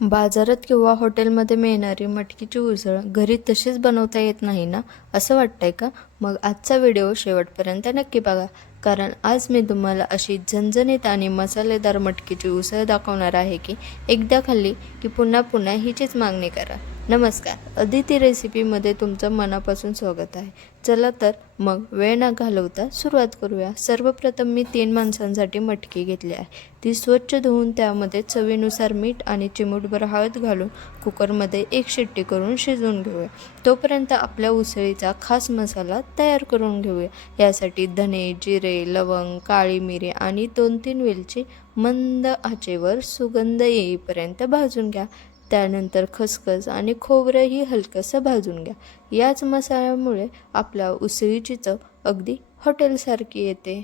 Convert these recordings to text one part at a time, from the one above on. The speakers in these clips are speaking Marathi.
बाजारात किंवा हॉटेलमध्ये मिळणारी मटकीची उसळ घरी तशीच बनवता येत नाही ना, असं वाटतंय का? मग आजचा व्हिडिओ शेवटपर्यंत नक्की बघा, कारण आज मी तुम्हाला अशी झणझणीत आणि मसालेदार मटकीची उसळ दाखवणार आहे की एकदा खाल्ली की पुन्हा पुन्हा हिचीच मागणी करा. नमस्कार, अदिती रेसिपीमध्ये तुमचं मनापासून स्वागत आहे. चला तर मग वेळ न घालवता सुरुवात करूया. सर्वप्रथम मी 3 माणसांसाठी मटकी घेतली आहे. ती स्वच्छ धुवून त्यामध्ये चवीनुसार मीठ आणि चिमूटभर हळद घालून कुकरमध्ये 1 शिट्टी करून शिजवून घेऊया. तोपर्यंत आपल्या उसळीचा खास मसाला तयार करून घेऊया. यासाठी धने, जिरे, लवंग, काळी मिरी आणि 2-3 वेलची मंद आचेवर सुगंध येईपर्यंत भाजून घ्या. त्यानंतर खसखस आणि खोबरंही हलकंसं भाजून घ्या. याच मसाल्यामुळे आपल्या उसळीची चव अगदी हॉटेलसारखी येते.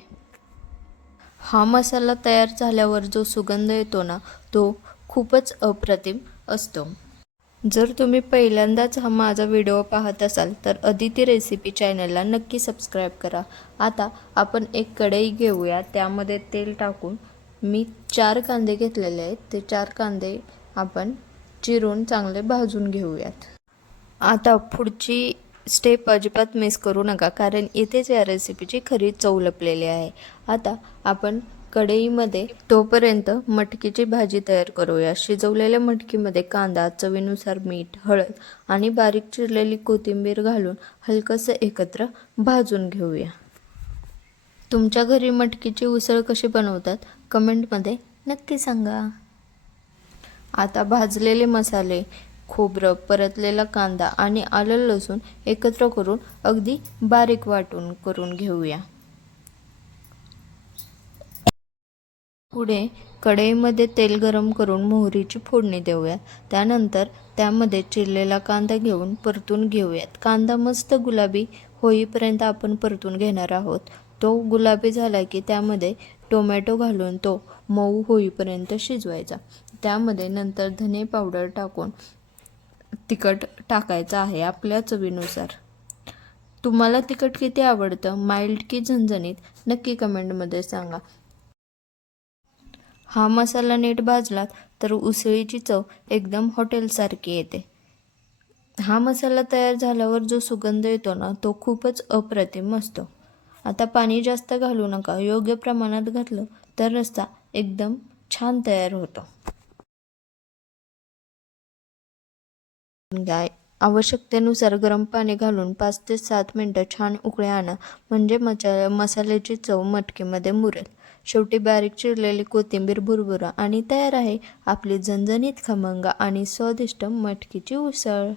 हा मसाला तयार झाल्यावर जो सुगंध येतो ना, तो खूपच अप्रतिम असतो. जर तुम्ही पहिल्यांदाच हा माझा व्हिडिओ पाहत असाल तर अदिती रेसिपी चॅनलला नक्की सबस्क्राईब करा. आता आपण एक कढई घेऊया. त्यामध्ये तेल टाकून मी 4 कांदे घेतलेले आहेत. ते 4 कांदे आपण चिरून चांगले भाजून घेऊयात. आता पुढची स्टेप अजिबात मिस करू नका, कारण इथेच या रेसिपीची खरी चव लपलेली आहे. आता आपण कढईमध्ये तोपर्यंत मटकीची भाजी तयार करूया. शिजवलेल्या मटकीमध्ये कांदा, चवीनुसार मीठ, हळद आणि बारीक चिरलेली कोथिंबीर घालून हलकंसं एकत्र भाजून घेऊया. तुमच्या घरी मटकीची उसळ कशी बनवतात कमेंटमध्ये नक्की सांगा. आता भाजलेले मसाले, खोबरं, परतलेला कांदा आणि आलं लसूण एकत्र करून अगदी बारीक वाटून करून घेऊया. पुढे कढईमध्ये तेल गरम करून मोहरीची फोडणी देऊया. त्यानंतर त्यामध्ये चिरलेला कांदा घेऊन परतून घेऊयात. कांदा मस्त गुलाबी होईपर्यंत आपण परतून घेणार आहोत. तो गुलाबी झाला की त्यामध्ये टोमॅटो घालून तो मऊ होईपर्यंत शिजवायचा. त्यामध्ये नंतर धने पावडर टाकून तिखट टाकायचं आहे आपल्या चवीनुसार. तुम्हाला तिखट किती आवडतं, माइल्ड की झणझणीत, नक्की कमेंटमध्ये सांगा. हा मसाला नीट भाजलात तर उसळीची चव एकदम हॉटेलसारखी येते. हा मसाला तयार झाल्यावर जो सुगंध येतो ना, तो खूपच अप्रतिम असतो. आता पाणी जास्त घालू नका. योग्य प्रमाणात घातलं तर रस्सा एकदम छान तयार होतो. आवश्यकतेनुसार गरम पाणी घालून 5 ते 7 मिनिटं छान उकळी आणा, म्हणजे मसाल्याची चव मटकीमध्ये मुरेल. शेवटी बारीक चिरलेली कोथिंबीर भुरभुरा आणि तयार आहे आपली झणझणीत, खमंग आणि स्वादिष्ट मटकीची उसळ.